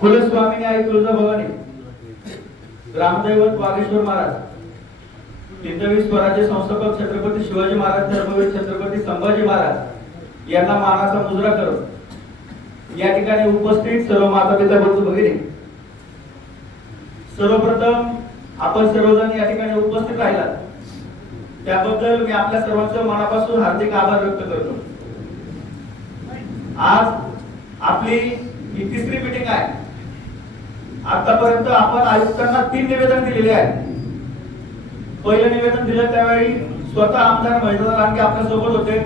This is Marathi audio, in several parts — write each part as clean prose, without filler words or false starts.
कुलस्वामिनी आई तुळजाभवानी, ग्रामदैवत वागेश्वर महाराज, हिंदवी स्वराज्य संस्थापक छत्रपती शिवाजी महाराज, धर्मवीर छत्रपती संभाजी महाराज यांना मानाचा मुजरा करून या ठिकाणी उपस्थित सर्व माता पिता बंधू भगिनी, सर्वप्रथम आपण सर्वजण या ठिकाणी उपस्थित राहिलात त्याबद्दल मी आपल्या सर्वांचं मनापासून हार्दिक आभार व्यक्त करतो। आज आपली ही तिसरी मीटिंग आहे। आतापर्यंत आपण आयुक्तांना 3 निवेदन दिलेले आहेत। पहिलं निवेदन दिलं त्यावेळी स्वतः आमदार महेंद्र लांडगे आपल्या सोबत होते,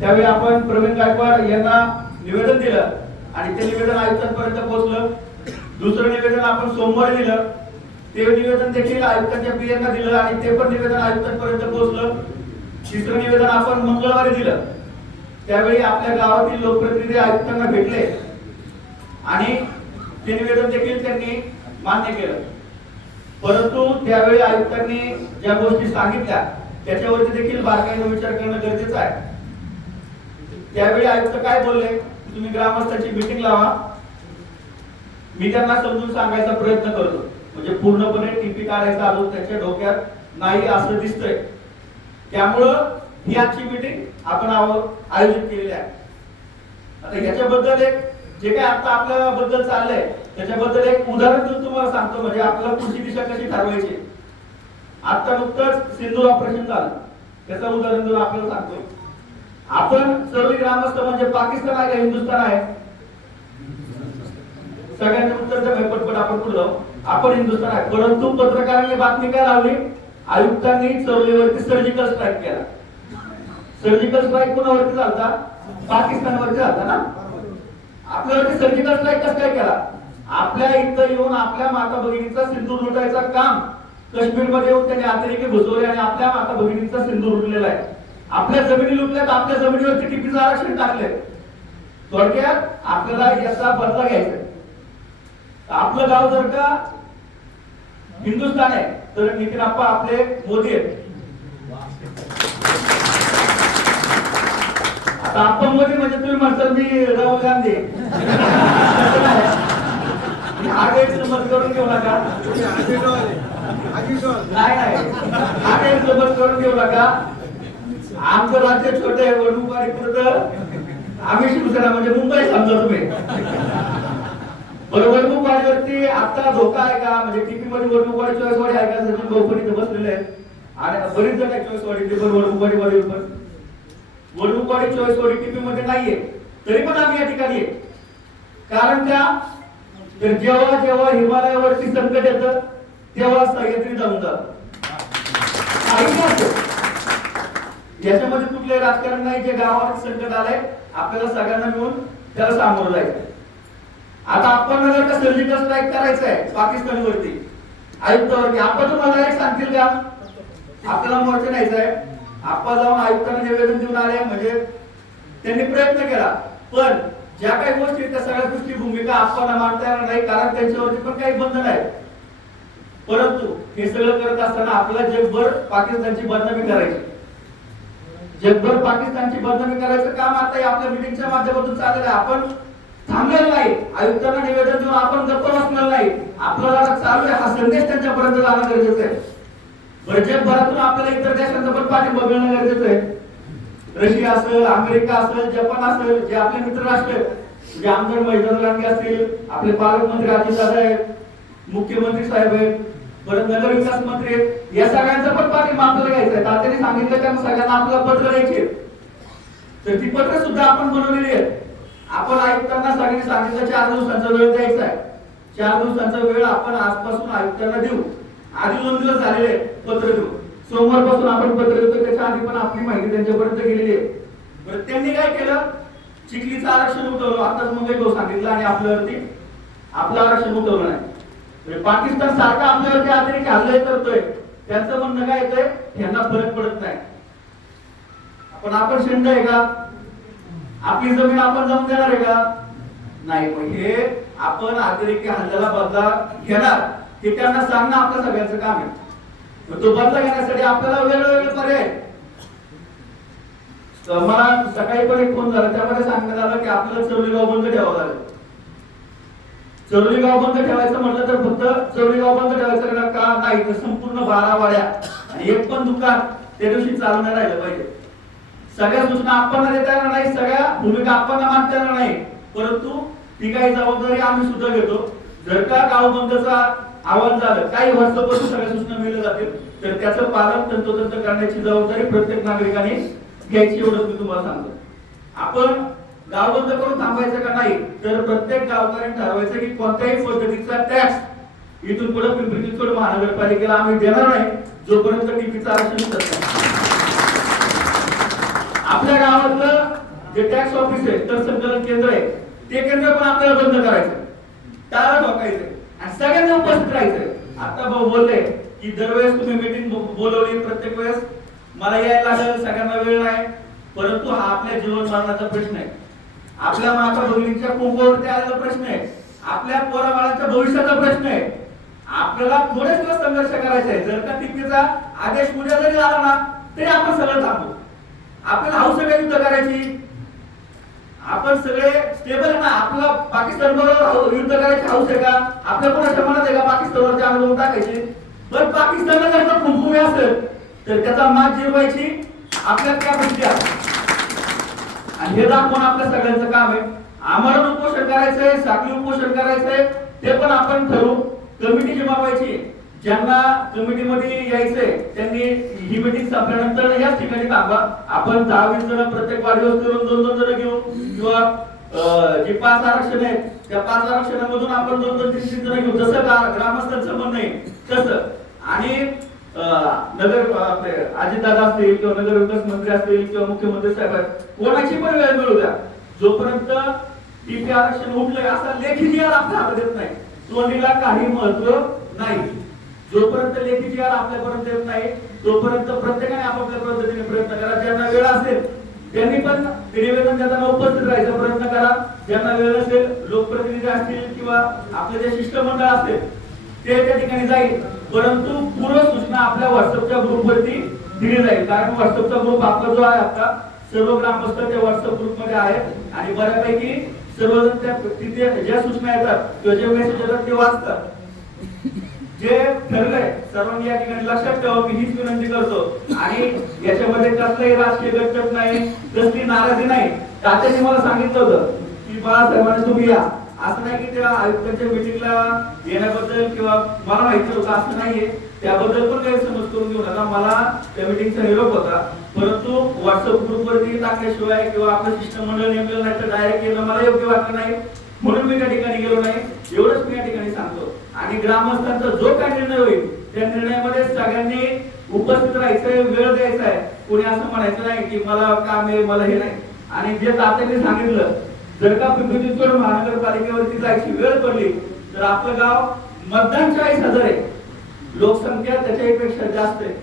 त्यावेळी आपण प्रवीण गायकवाड यांना निवेदन दिलं आणि ते निवेदन आयुक्तांपर्यंत पोहोचलं। दुसरं निवेदन आपण सोमवारी दिलं, ते निवेदन देखील आयुक्तांच्या पीएना दिलं आणि ते पण निवेदन आयुक्तांपर्यंत पोहोचलं। तिसरं निवेदन आपण मंगळवारी दिलं, त्यावेळी आपल्या गावातील लोकप्रतिनिधी आयुक्तांना भेटले आणि ते निवेदन देखील त्यांनी मान्य केलं। परंतु त्यावेळी आयुक्तांनी ज्या गोष्टी सांगितल्या त्याच्यावरती देखील बारकाईने विचार करणं गरजेचं आहे। त्यावेळी आयुक्त काय बोलले, तुम्ही ग्रामस्थांची मीटिंग लावा, मी त्यांना समजून सांगायचा प्रयत्न करतो। म्हणजे पूर्णपणे टीपी काढायचा अजून त्यांच्या डोक्यात नाही असं दिसतंय, त्यामुळं ही आजची मीटिंग आपण आयोजित केलेली आहे। आता याच्याबद्दल एक जे काय आता आपल्याबद्दल चाललंय त्याच्याबद्दल एक उदाहरण देऊन तुम्हाला सांगतो, म्हणजे आपल्याला पुढची दिशा कशी ठरवायची। आता नुकतंच सिंदूर ऑपरेशन झालं, त्याचं उदाहरण देऊन आपल्याला सांगतोय। आपण सर्व ग्रामस्थ म्हणजे पाकिस्तान आहे का हिंदुस्थान आहे? सगळ्यांचं उत्तर द्या पटपट, आपण पुढे जाऊ। आपण हिंदुस्थान आहे, परंतु पत्रकारांनी बातमी काय लावली, आयुक्तांनी चौलीवरती सर्जिकल स्ट्राईक केला। सर्जिकल स्ट्राईक कोणावरती झालता? पाकिस्तानवरती झालता ना। आपल्यावरती सर्जिकल स्ट्राईक कसं काय केला? आपल्या इथं येऊन आपल्या माता भगिनीचा सिंदूर लुटायचं काम काश्मीरमध्ये येऊन त्यांनी अतिरेकी घुसवले आणि आपल्या माता भगिनीचा सिंदूर लुटलेला आहे। आपल्या जमिनी लुटल्यात, आपल्या जमिनीवरती टिपीचं आरक्षण टाकले। थोडक्यात आपल्याला याचा बदला घ्यायचा। आपलं गाव जर का हिंदुस्थान आहे तर नितीन आप्पा आपले मोदी आहेत। आता आप्पा मोदी म्हणजे तुम्ही म्हणताल मी राहुल गांधी, मत करून घेऊ नका। नाही नाही, मत करून घेऊ नका। आमचं राज्य छोटे आहे, वडमुखवाडी आम्ही शिवसेना म्हणजे मुंबई समजा तुम्ही। बरोबर वडमुखवाडीवरती आता धोका आहे का? म्हणजे टीपी मध्ये वडमुखवाडी चॉईसवाडी आहे का? सचिन भाऊ पण इथे बसलेले आहेत आणि बरीच जण आहे चॉईसवाडी, ते पण वडमुखवाडी मध्ये पण वडमुखवाडी चॉईसवाडी टीपी मध्ये नाहीये, तरी पण आम्ही या ठिकाणी आहे। कारण का तर जेव्हा जेव्हा हिमालयावरती संकट येतं तेव्हा सह्याद्री जाऊन जात। याच्यामध्ये कुठले राजकारण नाही, जे गावात संकट आलंय आपल्याला सगळ्यांना मिळून त्याला सामोरं जायचं। आता आपण जर का सर्जिकल स्ट्राईक करायचं आहे पाकिस्तानवरती, आयुक्तावरती, आपण तुम्हाला एक सांगतील का आपल्याला मोर्चा न्यायचा आहे? आपण जाऊन आयुक्तांना निवेदन देऊन आले म्हणजे त्यांनी प्रयत्न केला, पण ज्या काही गोष्टी त्या सगळ्या गोष्टी भूमिका आपल्याला मांडता येणार नाही, कारण त्यांच्यावरती पण काही बंधन आहे। परंतु हे सगळं करत असताना आपल्याला जगभर पाकिस्तानची बदनामी करायची, जगभर पाकिस्तानची बदनामी करायचं काम आता आपल्या मीटिंगच्या माध्यमातून चाललेलं आहे। आपण थांबलेलं नाही, आयुक्तांना निवेदन देऊन आपण गप्प बसणार नाही, आपल्याला चालू आहे हा संदेश त्यांच्यापर्यंत जाणं गरजेचं आहे। बरं, जगभरातून आपल्याला इतर देशांचा पण पाठिंबा मिळणं गरजेचं आहे। रशिया असेल, अमेरिका असेल, जपान असेल, जे आपले मित्र राष्ट्र आहेत, म्हणजे आमदार महेंद्र लांडगे असतील, आपले पालकमंत्री अजितदादा आहेत, मुख्यमंत्री साहेब आहेत, परत नगर विकास मंत्री आहेत, या सगळ्यांचा पण पाठिंबा आपल्याला घ्यायचा आहे। तात्याने सांगितलं का सगळ्यांना आपल्याला पत्र द्यायचे, तर ती पत्र सुद्धा आपण बनवलेली आहेत। आपण आयुक्तांना सगळ्यांनी सांगितलं 4 दिवसांचा वेळ द्यायचा आहे। 4 दिवसांचा वेळ आपण आजपासून आयुक्तांना देऊ। आधी 2 दिवस झालेले पत्र देऊ, सोमवारपासून आपण पत्र देतो, त्याच्या आधी पण आपली माहिती त्यांच्यापर्यंत गेलेली आहे। बरं, त्यांनी काय केलं, चिखलीचं आरक्षण उठवलं, आताच मग सांगितलं, आणि आपल्यावरती आपलं आरक्षण उठवलं नाही। पाकिस्तान सारखा आपल्यावरती अतिरेकी हल्ले करतोय, त्यांचं म्हणणं काय येतंय, यांना फरक पडत नाही। आपण शेंड आहे का? आपली जमीन आपण जाऊन देणार आहे का? नाही। हे आपण अतिरेकी हल्ल्याला बदला घेणार हे त्यांना सांगणं आपल्या सगळ्यांचं काम आहे। तो बदला घेण्यासाठी आपल्याला वेगवेगळे पर्याय। मला सकाळी पण एक फोन झाला, त्यामध्ये सांगण्यात आलं की आपल्याला चौली गाव बंद ठेवावं लागेल। चरोली गाव बंद ठेवायचं म्हटलं तर फक्त चरोली गाव बंद ठेवायचं का नाही, तर संपूर्ण 12 वाड्या आणि एक पण दुकान त्या दिवशी चालू नाही राहिलं पाहिजे. सगळ्या सूचना आपण देता येणार नाही, सगळ्या भूमिका आपण मानता येणार नाही, परंतु ती काही जबाबदारी आम्ही सुद्धा घेतो. जर का गाव बंदचा आवाज झालं, काही व्हॉट्सअपवरून सगळ्या सूचना मिळल्या जातील, तर त्याचं पालन तंतोतंत करण्याची जबाबदारी प्रत्येक नागरिकाने घ्यायची, एवढंच मी तुम्हाला सांगतो. आपण गाव बंद करून थांबायचं का नाही, तर प्रत्येक गावकऱ्यांनी ठरवायचं की कोणत्याही पद्धतीचा टॅक्स इथून पुढे पिंपरी चिंचवड महानगरपालिकेला आम्ही देणार नाही, जोपर्यंत टीपीचं आरक्षण होत नाही. आपल्या गावातलं जे टॅक्स ऑफिस आहे, तर संकलन केंद्र आहे, ते केंद्र पण आपल्याला बंद करायचं, टाळा ठोकायचं आणि सगळ्यांना उपस्थित राहायचं. आता भाऊ बोलले की दरवेळेस तुम्ही मीटिंग बोलवली, प्रत्येक वेळेस मला यायला लागेल, सगळ्यांना वेळ नाही, परंतु हा आपल्या जीवन मरणाचा प्रश्न आहे, आपल्या माता भगिनीच्या कुंभावरती आलेला प्रश्न आहे, आपल्या पोराबाळांच्या भविष्याचा प्रश्न आहे. आपल्याला थोडेच दिवस संघर्ष करायचा आहे. जर का टीपीचा आदेश उद्या जरी आला ना, तरी आपण सगळं थांबू. आपल्याला हौस आहे युद्ध करायची, आपण सगळे स्टेबल आहे ना, आपला पाकिस्तान बरोबर युद्ध करायची हौस आहे का, आपल्या कोणाच्या मनात आहे का पाकिस्तानवरचे अनुभव टाकायचे. पण पाकिस्तानला जर का खुंबुमे असेल तर त्याचा मात जिरवायची आपल्या त्या गोष्टी आहेत आणि हे दाखवून आपल्या सगळ्यांचं काम आहे. आमरण उपोषण करायचंय, साखळी उपोषण करायचंय, ते पण आपण ठरवू. कमिटी जी बनवायची, ज्यांना कमिटीमध्ये यायचंय त्यांनी ही मीटिंग संपल्यानंतर याच ठिकाणी थांबा. आपण 10-20 जण प्रत्येक वाढीवस्तीवरून 2-2 जण घेऊ, किंवा जे 5 आरक्षण आहेत त्या 5 आरक्षणामधून आपण 2-2-3-3 जण घेऊ, जसं ग्रामस्थांचं म्हणणं आहे तसं. आणि नगर आपले अजितदादा असतील किंवा नगर विकास मंत्री असतील किंवा मुख्यमंत्री साहेब, कोणाची पण वेळ मिळू द्या, जोपर्यंत टीपी आरक्षण उठलंय असा लेखी जी आर आपल्या हातात येत नाही, तोंडीला काही महत्व नाही. जोपर्यंत लेखी जी आर आपल्यापर्यंत येत नाही, तोपर्यंत प्रत्येकाने आपापल्या पद्धतीने प्रयत्न करा. ज्यांना वेळ असेल त्यांनी पण निवेदन देताना उपस्थित राहायचा प्रयत्न करा. ज्यांना वेळ नसेल, लोकप्रतिनिधी असतील किंवा आपले जे शिष्टमंडळ असेल ते त्या ठिकाणी जाईल, परंतु पूर्व सूचना आपल्या व्हॉट्सअपच्या ग्रुपवरती दिली जाईल. कारण व्हॉट्सअपचा ग्रुप आपला जो आहे आता, सर्व ग्रामस्थ त्या व्हॉट्सअप ग्रुपमध्ये आहेत आणि बऱ्यापैकी सर्वजण त्या तिथे ज्या सूचना येतात किंवा जे मेसेज येतात ते वाचतात. जे ठरलंय सर्वांनी या ठिकाणी लक्षात ठेवा, मी हीच विनंती करतो. आणि याच्यामध्ये कसलाही राजकीय गटगट नाही, कसली नाराजी नाही. तात्यांनी मला सांगितलं होतं की बाळासाहेबांनी तुम्ही या, असं नाही की त्या आयुक्तांच्या मीटिंगला येण्याबद्दल किंवा मला माहिती होतं असं नाहीये, त्याबद्दल पण काही समज करून घेऊ नका. मला त्या मीटिंगचा निरोप होता, परंतु व्हॉट्सअप ग्रुपवरती टाकल्याशिवाय किंवा आपलं शिष्टमंडळ नेमलं नाही तर डायरेक्ट येणं मला योग्य वाटलं नाही, म्हणून मी त्या ठिकाणी गेलो नाही. एवढंच मी या ठिकाणी सांगतो. आणि ग्रामस्थांचा जो काही निर्णय होईल त्या निर्णयामध्ये सगळ्यांनी उपस्थित राहायचंय, वेळ द्यायचा आहे. कोणी असं म्हणायचं नाही की मला काम आहे, मला हे नाही. आणि जे तात्यांनी सांगितलं, जर का पिंपरी चिंचवड महानगरपालिकेवरती जायची वेळ पडली तर आपलं गाव मतदान 40,000 आहे, लोकसंख्या त्याच्यापेक्षा जास्त आहे.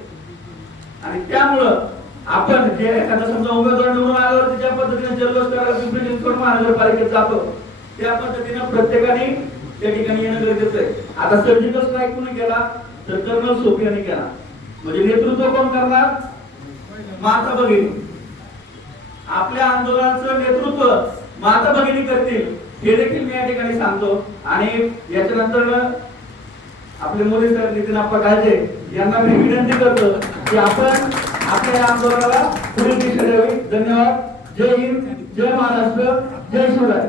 आणि त्यामुळं आपण जे एखादा समजा उमेदवार निवडून आल्यावर ज्या पद्धतीने जल्लोष करायला पिंपरी चिंचवड महानगरपालिकेत जातो, त्या पद्धतीने प्रत्येकाने त्या ठिकाणी येणं गरजेचं आहे. आता सर्जिकल स्ट्राईक कोणी केला तर कर्नल सोपी यांनी केला, म्हणजे नेतृत्व कोण करणार, माता भगिनी. आपल्या आंदोलनाचं नेतृत्व माता भगिनी करतील, हे देखील मी या ठिकाणी सांगतो. आणि याच्यानंतर आपले मोदी साहेब नितीन आप्पा काळजे यांना मी विनंती करतो की आपण आपल्या आंदोलनाला पुढील दिशा द्यावी. धन्यवाद. जय हिंद, जय महाराष्ट्र, जय शिवराय.